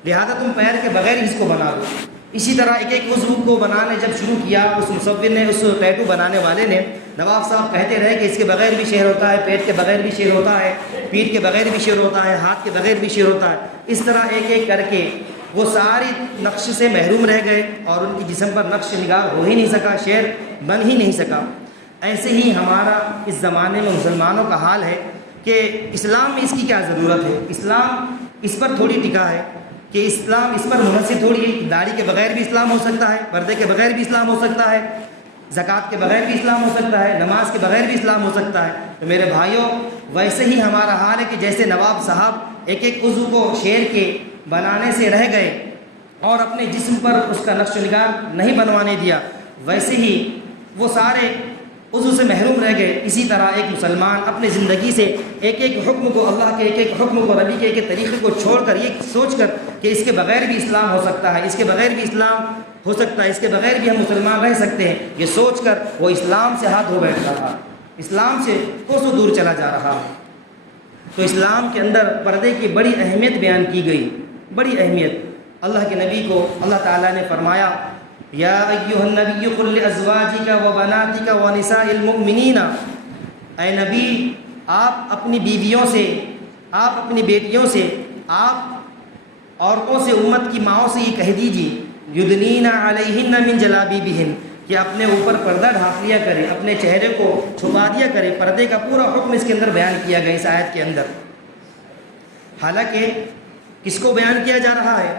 لہذا تم پیر کے بغیر اس کو بنا دو۔ اسی طرح ایک ایک عضو کو بنانے جب شروع کیا اس مصور نے، اس ٹیٹو بنانے والے نے، نواب صاحب کہتے رہے کہ اس کے بغیر بھی شیر ہوتا ہے، پیٹ کے بغیر بھی شیر ہوتا ہے، پیٹھ کے بغیر بھی شیر ہوتا ہے، ہاتھ کے بغیر بھی شیر ہوتا ہے۔ اس طرح ایک ایک کر کے وہ ساری نقش سے محروم رہ گئے اور ان کی جسم پر نقش نگار ہو ہی نہیں سکا، شعر بن ہی نہیں سکا۔ ایسے ہی ہمارا اس زمانے میں مسلمانوں کا حال ہے کہ اسلام میں اس کی کیا ضرورت ہے؟ اسلام اس پر تھوڑی ٹکا ہے کہ اسلام اس پر منحصر تھوڑی ہے، داڑھی کے بغیر بھی اسلام ہو سکتا ہے، پردے کے بغیر بھی اسلام ہو سکتا ہے، زکوٰۃ کے بغیر بھی اسلام ہو سکتا ہے، نماز کے بغیر بھی اسلام ہو سکتا ہے۔ تو میرے بھائیوں، ویسے ہی ہمارا حال ہے کہ جیسے نواب صاحب ایک ایک عضو کو شیر کے بنانے سے رہ گئے اور اپنے جسم پر اس کا نقش و نگار نہیں بنوانے دیا، ویسے ہی وہ سارے عضو سے محروم رہ گئے۔ اسی طرح ایک مسلمان اپنی زندگی سے ایک ایک حکم کو، اللہ کے ایک ایک حکم کو، نبی کے ایک ایک طریقے کو چھوڑ کر یہ سوچ کر کہ اس کے بغیر بھی اسلام ہو سکتا ہے، اس کے بغیر بھی اسلام ہو سکتا ہے، اس کے بغیر بھی ہم مسلمان رہ سکتے ہیں، یہ سوچ کر وہ اسلام سے ہاتھ دھو بیٹھ رہا، اسلام سے کوسوں دور چلا جا رہا۔ تو اسلام کے اندر پردے کی بڑی اہمیت بیان کی گئی، بڑی اہمیت۔ اللہ کے نبی کو اللہ تعالیٰ نے فرمایا یا ایھا النبی قل لازواجک وبناتک ونساء المؤمنین، اے نبی آپ اپنی بیویوں سے، آپ اپنی بیٹیوں سے، آپ عورتوں سے، امت کی ماؤں سے یہ کہہ دیجیے یدنین علیہن من جلابیبہن، کہ اپنے اوپر پردہ ڈھانپ لیا کرے، اپنے چہرے کو چھپا دیا کرے۔ پردے کا پورا حکم اس کے اندر بیان کیا گیا اس آیت کے اندر۔ حالانکہ کس کو بیان کیا جا رہا ہے؟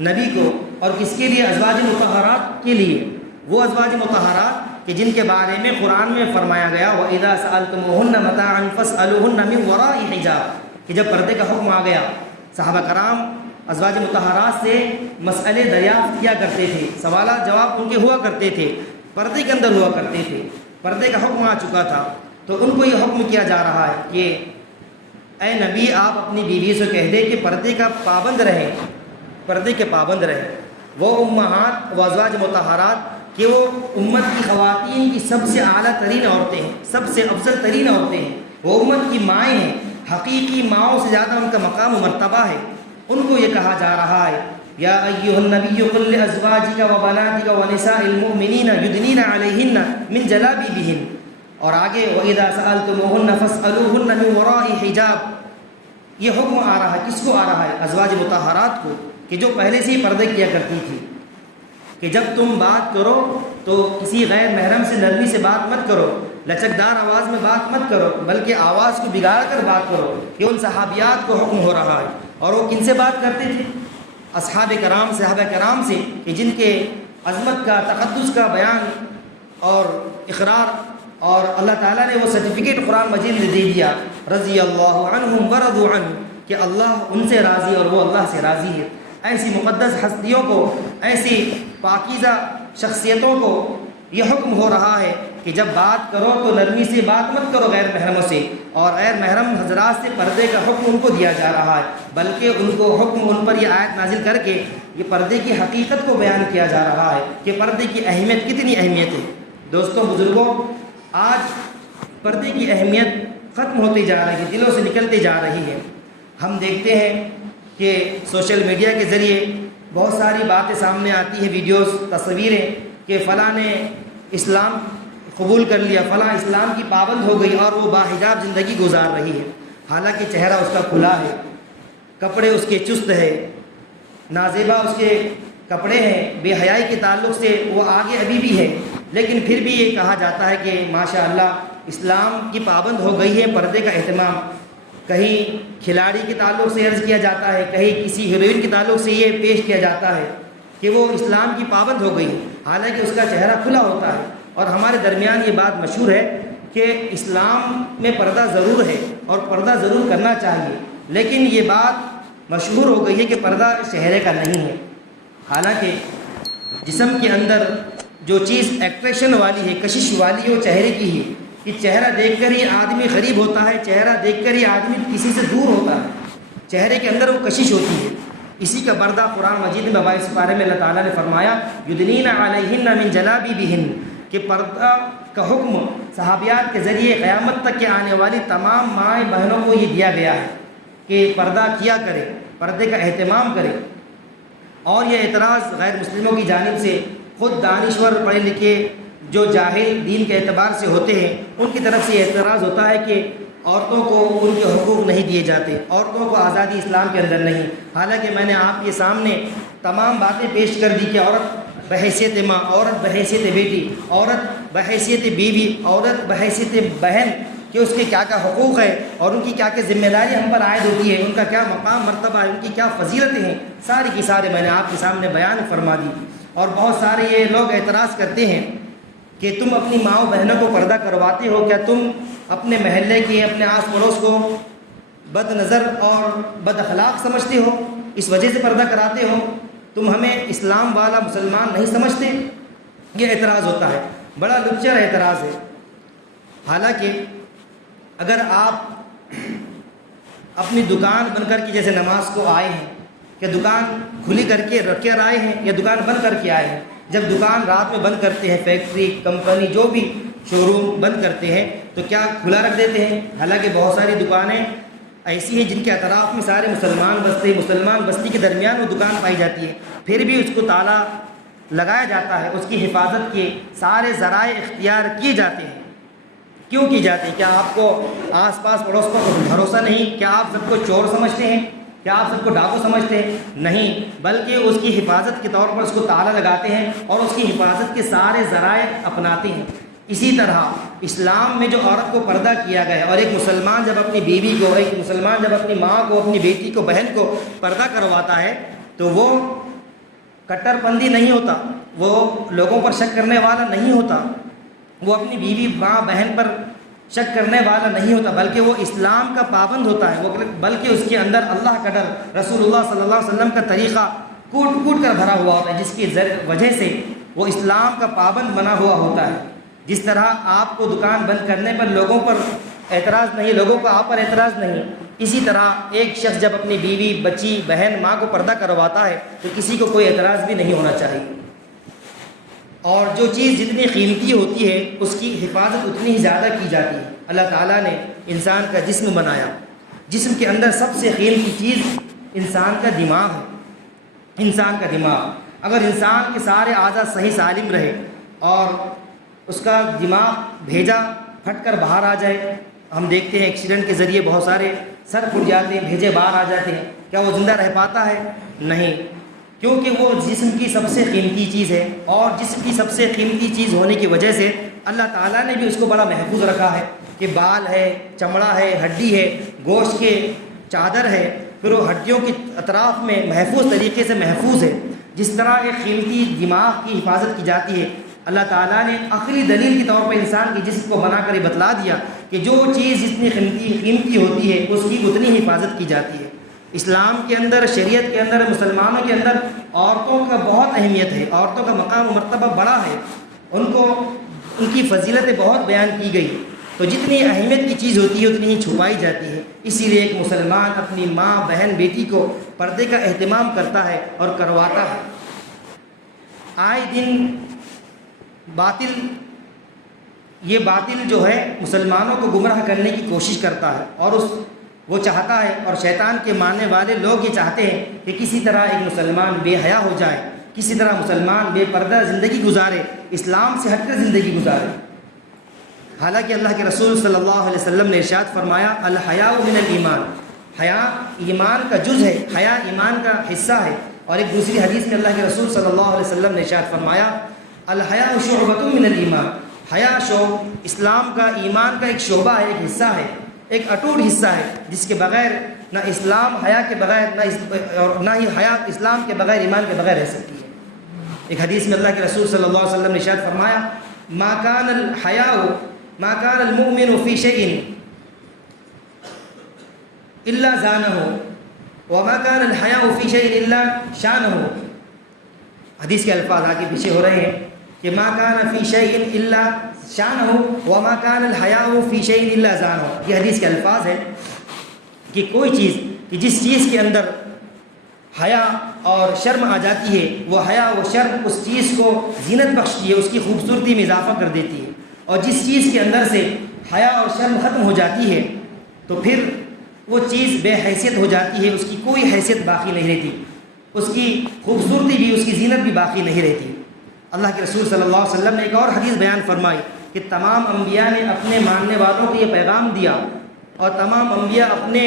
نبی کو، اور کس کے لیے؟ ازواج مطہرات کے لیے، وہ ازواج مطہرات کہ جن کے بارے میں قرآن میں فرمایا گیا وَإِذَا سَأَلْتُمُوهُنَّ مَتَاعًا فَاسْأَلُوهُنَّ مِنْ وَرَاءِ حِجَابٍ، کہ جب پردے کا حکم آ گیا، صحابہ کرام ازواج مطہرات سے مسئلے دریافت کیا کرتے تھے، سوالات جواب ان کے ہوا کرتے تھے، پردے کے اندر ہوا کرتے تھے، پردے کا حکم آ چکا تھا۔ تو ان کو یہ حکم کیا جا رہا ہے کہ اے نبی آپ اپنی بیوی سے کہہ دیں کہ پردے کا پابند رہیں، پردے کے پابند رہیں۔ وہ امہات و ازواج مطہرات کہ وہ امت کی خواتین کی سب سے اعلیٰ ترین عورتیں ہیں، سب سے افضل ترین عورتیں ہیں، وہ امت کی مائیں ہیں، حقیقی ماؤں سے زیادہ ان کا مقام و مرتبہ ہے۔ ان کو یہ کہا جا رہا ہے یا ایھا النبی قل لازواجک وبناتک ونساء المؤمنین یدنین علیہن من جلابیبہن، اور آگے وَإِذَا سَأَلْتُمُوهُنَّ فَاسْأَلُوهُنَّ مِنْ وَرَاءِ حِجَابٍ، یہ حکم آ رہا ہے، کس کو آ رہا ہے؟ ازواج مطہرات کو، کہ جو پہلے سے ہی پردے کیا کرتی تھی، کہ جب تم بات کرو تو کسی غیر محرم سے نرمی سے بات مت کرو، لچکدار آواز میں بات مت کرو، بلکہ آواز کو بگاڑ کر بات کرو۔ یہ ان صحابیات کو حکم ہو رہا ہے، اور وہ کن سے بات کرتے تھے؟ اصحاب کرام، صحابہ کرام سے، کہ جن کے عظمت کا، تقدس کا بیان اور اقرار، اور اللہ تعالیٰ نے وہ سرٹیفکیٹ قرآن مجید میں دے دیا رضی اللہ عنہم ورضوا عنہ، کہ اللہ ان سے راضی اور وہ اللہ سے راضی ہے۔ ایسی مقدس ہستیوں کو، ایسی پاکیزہ شخصیتوں کو یہ حکم ہو رہا ہے کہ جب بات کرو تو نرمی سے بات مت کرو غیر محرموں سے، اور غیر محرم حضرات سے پردے کا حکم ان کو دیا جا رہا ہے، بلکہ ان کو حکم، ان پر یہ آیت نازل کر کے یہ پردے کی حقیقت کو بیان کیا جا رہا ہے کہ پردے کی اہمیت کتنی اہمیت ہے۔ دوستوں، بزرگوں، آج پردے کی اہمیت ختم ہوتی جا رہی ہے، دلوں سے نکلتی جا رہی ہے۔ ہم دیکھتے ہیں کہ سوشل میڈیا کے ذریعے بہت ساری باتیں سامنے آتی ہیں، ویڈیوز، تصویریں، کہ فلاں نے اسلام قبول کر لیا، فلاں اسلام کی پابند ہو گئی اور وہ باحجاب زندگی گزار رہی ہے، حالانکہ چہرہ اس کا کھلا ہے، کپڑے اس کے چست ہے، نازیبا اس کے کپڑے ہیں، بے حیائی کے تعلق سے وہ آگے ابھی بھی ہے، لیکن پھر بھی یہ کہا جاتا ہے کہ ماشاء اللہ اسلام کی پابند ہو گئی ہے۔ پردے کا اہتمام کہیں کھلاڑی کے تعلق سے عرض کیا جاتا ہے، کہیں کسی ہیروئن کے تعلق سے یہ پیش کیا جاتا ہے کہ وہ اسلام کی پابند ہو گئی، حالانکہ اس کا چہرہ کھلا ہوتا ہے۔ اور ہمارے درمیان یہ بات مشہور ہے کہ اسلام میں پردہ ضرور ہے اور پردہ ضرور کرنا چاہیے، لیکن یہ بات مشہور ہو گئی ہے کہ پردہ چہرے کا نہیں ہے۔ حالانکہ جسم کے اندر جو چیز ایکٹریشن والی ہے، کشش والی ہے، وہ چہرے کی ہی، کہ چہرہ دیکھ کر ہی آدمی قریب ہوتا ہے، چہرہ دیکھ کر ہی آدمی کسی سے دور ہوتا ہے، چہرے کے اندر وہ کشش ہوتی ہے۔ اسی کا پردہ قرآن مجید میں 22 پارے میں اللہ تعالیٰ نے فرمایا یدنین علیہن من جلابیبہن، کہ پردہ کا حکم صحابیات کے ذریعے قیامت تک کے آنے والی تمام مائیں بہنوں کو یہ دیا گیا ہے کہ پردہ کیا کرے، پردے کا اہتمام کرے۔ اور یہ اعتراض غیر مسلموں کی جانب سے خود دانشور پڑھے لکھے جو جاہل دین کے اعتبار سے ہوتے ہیں، ان کی طرف سے یہ اعتراض ہوتا ہے کہ عورتوں کو ان کے حقوق نہیں دیے جاتے، عورتوں کو آزادی اسلام کے اندر نہیں۔ حالانکہ میں نے آپ کے سامنے تمام باتیں پیش کر دی کہ عورت بحیثیت ماں، عورت بحیثیت بیٹی، عورت بحیثیت بیوی، عورت بحیثیت بہن، کہ اس کے کیا کیا حقوق ہے اور ان کی کیا کیا ذمہ داری ہم پر عائد ہوتی ہے، ان کا کیا مقام مرتبہ ہے، ان کی کیا فضیلتیں ہیں، ساری کی سارے میں نے آپ کے سامنے بیان فرما دی۔ اور بہت سارے یہ لوگ اعتراض کرتے ہیں کہ تم اپنی ماؤں بہنوں کو پردہ کرواتے ہو، کیا تم اپنے محلے کی، اپنے آس پڑوس کو بد نظر اور بد اخلاق سمجھتے ہو، اس وجہ سے پردہ کراتے ہو، تم ہمیں اسلام والا مسلمان نہیں سمجھتے؟ یہ اعتراض ہوتا ہے، بڑا لچر اعتراض ہے۔ حالانکہ اگر آپ اپنی دکان بند کر کے جیسے نماز کو آئے ہیں، کہ دکان کھلی کر کے رکھ کر آئے ہیں یا دکان بند کر کے آئے ہیں؟ جب دکان رات میں بند کرتے ہیں، فیکٹری، کمپنی، جو بھی شو روم بند کرتے ہیں تو کیا کھلا رکھ دیتے ہیں؟ حالانکہ بہت ساری دکانیں ایسی ہیں جن کے اطراف میں سارے مسلمان بستی کے درمیان وہ دکان پائی جاتی ہے، پھر بھی اس کو تالا لگایا جاتا ہے، اس کی حفاظت کے سارے ذرائع اختیار کیے جاتے ہیں۔ کیوں کی جاتے ہیں؟ کیا آپ کو آس پاس پڑوس پر بھروسہ نہیں؟ کیا آپ سب کو چور سمجھتے ہیں؟ کیا آپ سب کو ڈاکو سمجھتے ہیں؟ نہیں، بلکہ اس کی حفاظت کے طور پر اس کو تالا لگاتے ہیں اور اس کی حفاظت کے سارے ذرائع اپناتے ہیں۔ اسی طرح اسلام میں جو عورت کو پردہ کیا گیا ہے، اور ایک مسلمان جب اپنی بیوی کو، ایک مسلمان جب اپنی ماں کو، اپنی بیٹی کو، بہن کو پردہ کرواتا ہے تو وہ کٹر پندی نہیں ہوتا، وہ لوگوں پر شک کرنے والا نہیں ہوتا، وہ اپنی بیوی، ماں، بہن پر شک کرنے والا نہیں ہوتا، بلکہ وہ اسلام کا پابند ہوتا ہے، بلکہ اس کے اندر اللہ کا ڈر، رسول اللہ صلی اللہ علیہ وسلم کا طریقہ کوٹ کوٹ کر بھرا ہوا ہوتا ہے، جس کی وجہ سے وہ اسلام کا پابند بنا ہوا ہوتا ہے۔ جس طرح آپ کو دکان بند کرنے پر لوگوں پر اعتراض نہیں، لوگوں کو آپ پر اعتراض نہیں، اسی طرح ایک شخص جب اپنی بیوی، بچی، بہن، ماں کو پردہ کرواتا ہے تو کسی کو کوئی اعتراض بھی نہیں ہونا چاہیے۔ اور جو چیز جتنی قیمتی ہوتی ہے اس کی حفاظت اتنی ہی زیادہ کی جاتی ہے۔ اللہ تعالیٰ نے انسان کا جسم بنایا، جسم کے اندر سب سے قیمتی چیز انسان کا دماغ ہے۔ انسان کا دماغ، اگر انسان کے سارے اعضاء صحیح سالم رہے اور اس کا دماغ بھیجا پھٹ کر باہر آ جائے، ہم دیکھتے ہیں ایکسیڈنٹ کے ذریعے بہت سارے سر پھٹ جاتے ہیں، بھیجے باہر آ جاتے ہیں، کیا وہ زندہ رہ پاتا ہے؟ نہیں، کیونکہ وہ جسم کی سب سے قیمتی چیز ہے، اور جسم کی سب سے قیمتی چیز ہونے کی وجہ سے اللہ تعالیٰ نے بھی اس کو بڑا محفوظ رکھا ہے کہ بال ہے، چمڑا ہے، ہڈی ہے، گوشت کے چادر ہے، پھر وہ ہڈیوں کے اطراف میں محفوظ طریقے سے محفوظ ہے۔ جس طرح ایک قیمتی دماغ کی حفاظت کی جاتی ہے، اللہ تعالیٰ نے عقلی دلیل کے طور پر انسان کے جسم کو بنا کر یہ بتلا دیا کہ جو چیز جتنی قیمتی ہوتی ہے اس کی اتنی حفاظت کی جاتی ہے۔ اسلام کے اندر، شریعت کے اندر، مسلمانوں کے اندر عورتوں کا بہت اہمیت ہے، عورتوں کا مقام و مرتبہ بڑا ہے، ان کی فضیلتیں بہت بیان کی گئی، تو جتنی اہمیت کی چیز ہوتی ہے اتنی ہی چھپائی جاتی ہے۔ اسی لیے ایک مسلمان اپنی ماں، بہن، بیٹی کو پردے کا اہتمام کرتا ہے اور کرواتا ہے۔ آئے دن یہ باطل جو ہے مسلمانوں کو گمراہ کرنے کی کوشش کرتا ہے، اور وہ چاہتا ہے، اور شیطان کے ماننے والے لوگ یہ چاہتے ہیں کہ کسی طرح ایک مسلمان بے حیا ہو جائے، کسی طرح مسلمان بے پردہ زندگی گزارے، اسلام سے ہٹ کر زندگی گزارے۔ حالانکہ اللہ کے رسول صلی اللہ علیہ وسلم نے ارشاد فرمایا الحیاء من الایمان، حیا ایمان کا جز ہے، حیا ایمان کا حصہ ہے۔ اور ایک دوسری حدیث میں اللہ کے رسول صلی اللہ علیہ وسلم نے ارشاد فرمایا الحیاء شعبۃ من الایمان، حیا اسلام کا، ایمان کا ایک شعبہ ہے، ایک حصہ ہے، ایک اٹوٹ حصہ ہے، جس کے بغیر نہ اسلام حیا کے بغیر نہ ہی حیا اسلام کے بغیر، ایمان کے بغیر رہ سکتی ہے۔ ایک حدیث میں اللہ کے رسول صلی اللہ علیہ وسلم نے ارشاد فرمایا ما کان الحیاء ما كان المؤمن في شيء الا زانه وما كان الحياء في شيء الا شانه. حدیث کے الفاظ آگے پیچھے ہو رہے ہیں کہ ما كان في شيء الا شانه وما كان الحياء في شيء الا زانه. یہ حدیث کے الفاظ ہیں کہ کوئی چیز کہ جس چیز کے اندر حیا اور شرم آ جاتی ہے، وہ حیا و شرم اس چیز کو زینت بخشتی ہے، اس کی خوبصورتی میں اضافہ کر دیتی ہے، اور جس چیز کے اندر سے حیا اور شرم ختم ہو جاتی ہے تو پھر وہ چیز بے حیثیت ہو جاتی ہے، اس کی کوئی حیثیت باقی نہیں رہتی، اس کی خوبصورتی بھی، اس کی زینت بھی باقی نہیں رہتی. اللہ کے رسول صلی اللہ علیہ وسلم نے ایک اور حدیث بیان فرمائی کہ تمام انبیاء نے اپنے ماننے والوں کو یہ پیغام دیا، اور تمام انبیاء اپنے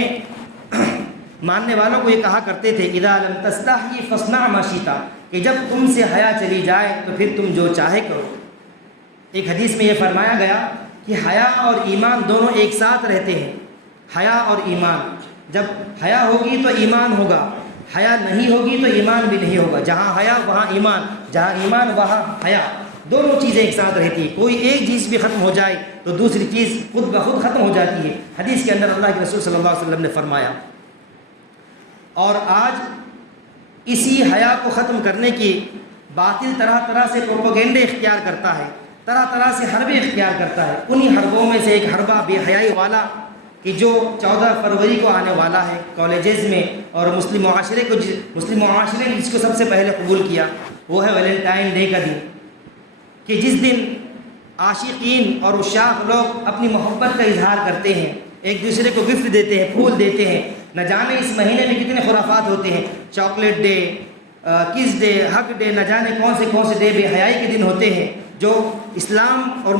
ماننے والوں کو یہ کہا کرتے تھے اذا لم تستحی فاصنع ما شئت، کہ جب تم سے حیا چلی جائے تو پھر تم جو چاہے کرو. ایک حدیث میں یہ فرمایا گیا کہ حیا اور ایمان دونوں ایک ساتھ رہتے ہیں. حیا اور ایمان، جب حیا ہوگی تو ایمان ہوگا، حیا نہیں ہوگی تو ایمان بھی نہیں ہوگا. جہاں حیا وہاں ایمان، جہاں ایمان وہاں حیا، دونوں چیزیں ایک ساتھ رہتی ہیں. کوئی ایک چیز بھی ختم ہو جائے تو دوسری چیز خود بخود ختم ہو جاتی ہے. حدیث کے اندر اللہ کے رسول صلی اللہ علیہ وسلم نے فرمایا. اور آج اسی حیا کو ختم کرنے کی باطل طرح طرح سے پروپیگنڈے اختیار کرتا ہے، طرح طرح سے حربے اختیار کرتا ہے. انہی حربوں میں سے ایک حربہ بے حیائی والا کہ جو 14 فروری کو آنے والا ہے کالجز میں، اور مسلم معاشرے نے جس کو سب سے پہلے قبول کیا وہ ہے ویلنٹائن ڈے کا دن، کہ جس دن عاشقین اور عشاق لوگ اپنی محبت کا اظہار کرتے ہیں، ایک دوسرے کو گفٹ دیتے ہیں، پھول دیتے ہیں. نہ جانے اس مہینے میں کتنے خرافات ہوتے ہیں، چاکلیٹ ڈے، کس ڈے، حق ڈے، نہ جانے کون سے ڈے بے حیائی کے دن ہوتے ہیں، جو اسلام اور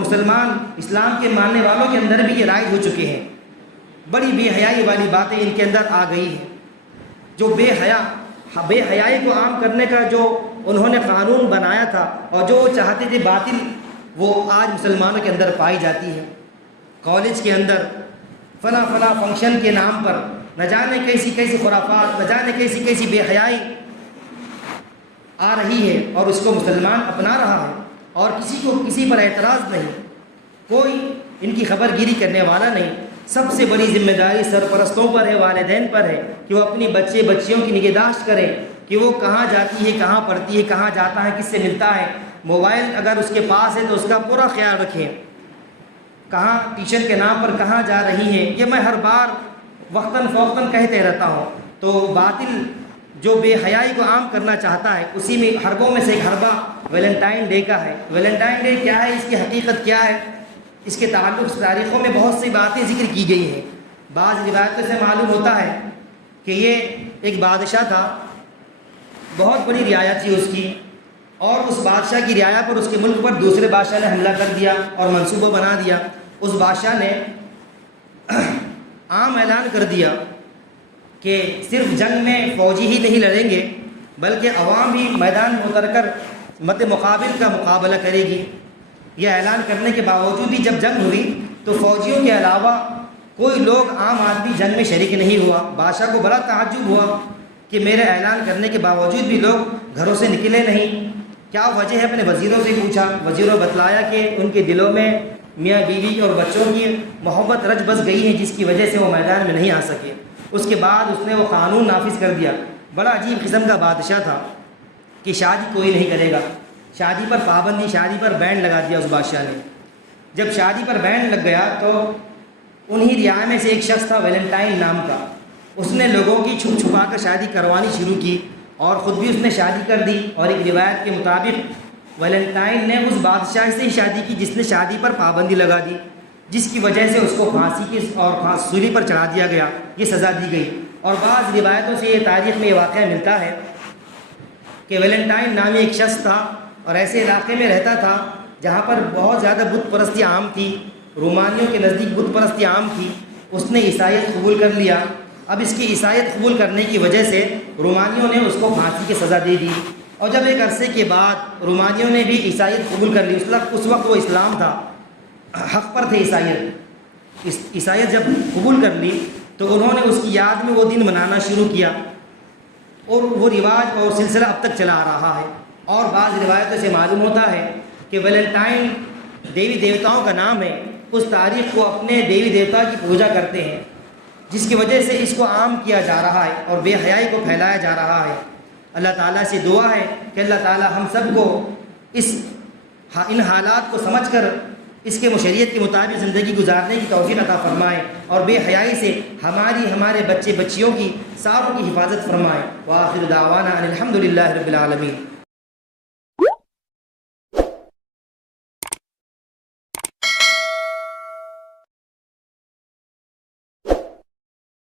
اسلام کے ماننے والوں کے اندر بھی یہ رائج ہو چکے ہیں. بڑی بے حیائی والی باتیں ان کے اندر آ گئی ہیں. جو بے حیائی کو عام کرنے کا جو انہوں نے قانون بنایا تھا اور جو چاہتے تھے باطل، وہ آج مسلمانوں کے اندر پائی جاتی ہے. کالج کے اندر فلاں فنکشن کے نام پر نہ جانے کیسی خرافات، نہ جانے کیسی بے حیائی آ رہی ہے، اور اس کو مسلمان اپنا رہا ہے، اور کسی پر اعتراض نہیں، کوئی ان کی خبر گیری کرنے والا نہیں. سب سے بڑی ذمہ داری سرپرستوں پر ہے، والدین پر ہے کہ وہ اپنی بچیوں کی نگہداشت کریں کہ وہ کہاں جاتی ہے، کہاں پڑھتی ہے، کہاں جاتا ہے، کس سے ملتا ہے. موبائل اگر اس کے پاس ہے تو اس کا پورا خیال رکھیں، کہاں ٹیچر کے نام پر کہاں جا رہی ہیں. یہ میں ہر بار وقتاً فوقتاً کہتے رہتا ہوں. تو باطل جو بے حیائی کو عام کرنا چاہتا ہے، اسی میں حربوں میں سے ایک حربہ ویلنٹائن ڈے کا ہے. ویلنٹائن ڈے کیا ہے، اس کی حقیقت کیا ہے، اس کے تعلق تاریخوں میں بہت سی باتیں ذکر کی گئی ہیں. بعض روایتوں سے معلوم ہوتا ہے کہ یہ ایک بادشاہ تھا، بہت بڑی رعایا تھی اس کی، اور اس بادشاہ کی رعایا پر، اس کے ملک پر دوسرے بادشاہ نے حملہ کر دیا اور منصوبہ بنا دیا. اس بادشاہ نے عام اعلان کر دیا کہ صرف جنگ میں فوجی ہی نہیں لڑیں گے بلکہ عوام بھی میدان میں اتر کر مد مقابل کا مقابلہ کرے گی. یہ اعلان کرنے کے باوجود بھی جب جنگ ہوئی تو فوجیوں کے علاوہ کوئی لوگ عام آدمی جنگ میں شریک نہیں ہوا. بادشاہ کو بڑا تعجب ہوا کہ میرے اعلان کرنے کے باوجود بھی لوگ گھروں سے نکلے نہیں، کیا وجہ ہے. اپنے وزیروں سے پوچھا، وزیروں بتلایا کہ ان کے دلوں میں میاں بیوی اور بچوں کی محبت رچ بس گئی ہے، جس کی وجہ سے وہ میدان میں نہیں آ سکے. اس کے بعد اس نے وہ قانون نافذ کر دیا. بڑا عجیب قسم کا بادشاہ تھا کہ شادی کوئی نہیں کرے گا، شادی پر پابندی، شادی پر بین لگا دیا اس بادشاہ نے. جب شادی پر بین لگ گیا تو انہی رعایا میں سے ایک شخص تھا ویلنٹائن نام کا، اس نے لوگوں کی چھپ چھپا کر شادی کروانی شروع کی اور خود بھی اس نے شادی کر دی. اور ایک روایت کے مطابق ویلنٹائن نے اس بادشاہ سے ہی شادی کی جس نے شادی پر پابندی لگا دی، جس کی وجہ سے اس کو پھانسی کی اور سولی پر چڑھا دیا گیا، یہ سزا دی گئی. اور بعض روایتوں سے یہ تاریخ میں یہ واقعہ ملتا ہے کہ ویلنٹائن نامی ایک شخص تھا اور ایسے علاقے میں رہتا تھا جہاں پر بہت زیادہ بت پرستی عام تھی، رومانیوں کے نزدیک بت پرستی عام تھی. اس نے عیسائیت قبول کر لیا. اب اس کی عیسائیت قبول کرنے کی وجہ سے رومانیوں نے اس کو پھانسی کی سزا دے دی. اور جب ایک عرصے کے بعد رومانیوں نے بھی عیسائیت قبول کر لی، اس وقت وہ اسلام تھا، حق پر تھے عیسائیت جب قبول کر لی تو انہوں نے اس کی یاد میں وہ دن منانا شروع کیا، اور وہ رواج اور سلسلہ اب تک چلا آ رہا ہے. اور بعض روایتوں سے معلوم ہوتا ہے کہ ویلنٹائن دیوی دیوتاؤں کا نام ہے، اس تاریخ کو اپنے دیوی دیوتا کی پوجا کرتے ہیں، جس کی وجہ سے اس کو عام کیا جا رہا ہے اور بے حیائی کو پھیلایا جا رہا ہے۔ اللہ تعالیٰ سے دعا ہے کہ اللہ تعالیٰ ہم سب کو ان حالات کو سمجھ کر اس کے شریعت کے مطابق زندگی گزارنے کی توفیق عطا فرمائے، اور بے حیائی سے ہمارے بچے بچیوں کی ساروں کی حفاظت فرمائے۔ وآخر دعوانا ان الحمد للہ رب العالمین۔